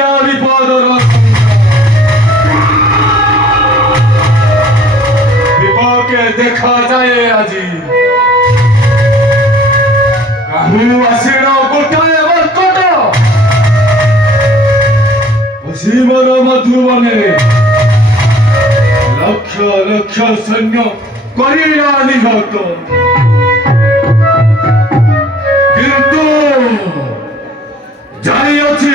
করিলা বিপদর বিপদকে দেখা যায় আজি কাহু আসির গোটায় বরকট অসীমর মধুবনে লক্ষ লক্ষ সৈন্য করিলা নিহত কিন্তু জানিয়াছি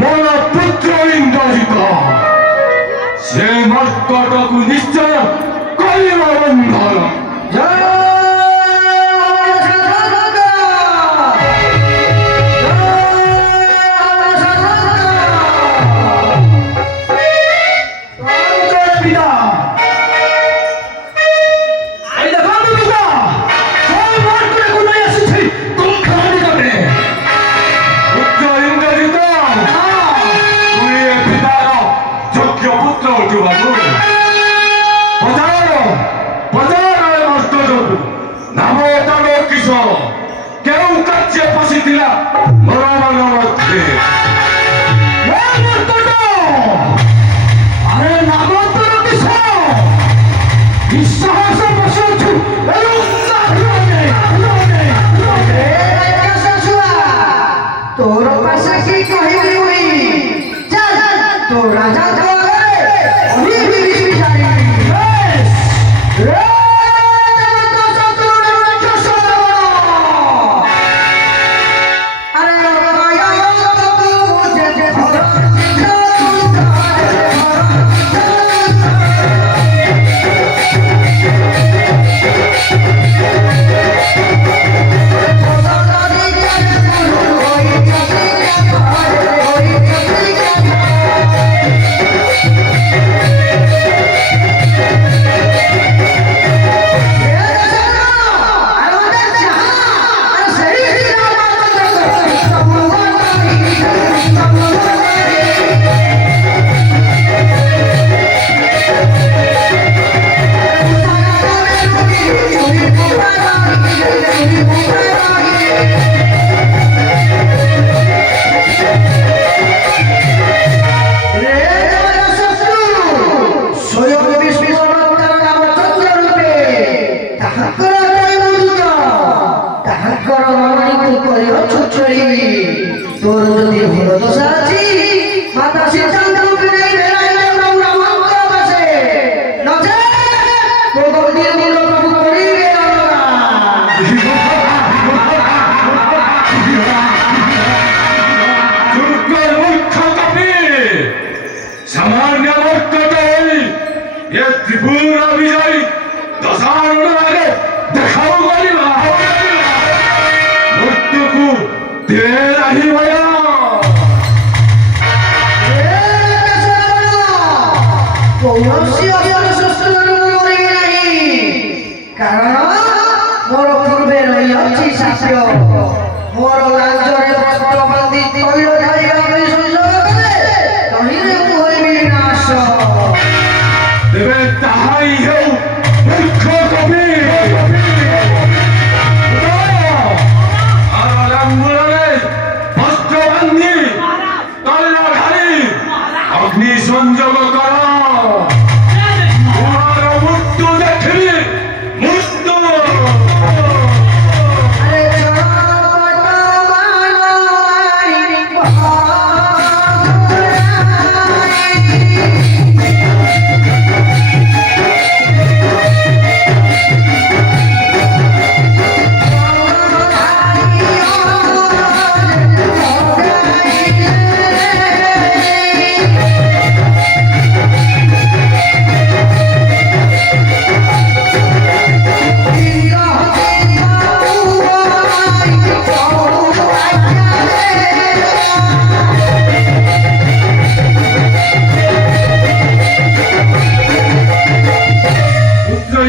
মোর পুত্র ইন্দ্রজিৎ সে মর্কটকু নিশ্চয় করিব বন্ধন। কেউ কাছে পশিলা মরমান মধ্যে আরে নামতর কিস বিশ্বাস বসুছু তোর পাশে কি কহিবি ওই চল তোর রাজা তোর যদি হলো দোষা আছি মাতা সিদ্ধান্ত রূপে নেই বেড়াই আমরা মঙ্গল বাসে নচে তো গন্ডির মূল প্রভু করিবে দুর্গের মুখ্য কবি সামান্য মর্কট হই এ ত্রিপুরা বিজয়ী দশারণ আগে দেখাও গরিবা মৃত্যুকু দিয়ে রাহি ভয়া কৌরবী অসুর সুস্থ মরিবে নাহি কারণ মোর পূর্বে রহিয়াছি শাস্ত্র মোর লাঞ্ছনে বস্ত্র বান্ধি তৈল ঢালিয়া বলি সংযোগ করে তহিরে হইবি নাশ দেবে তাহাই হেউ মুখ্য কবি আর লাঙ্গুলরে বস্ত্র বান্ধি তৈল ঢালি অগ্নি সংযোগ কর তোমার মৃত্যু দেখবি মৃত্যু আরে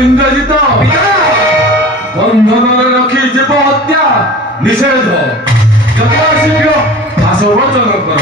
ইন্দ্রজিৎ বন্ধନରେ রখি জীব হত্যা নিষেধ যথাশীঘ্র ভাষবচন কর।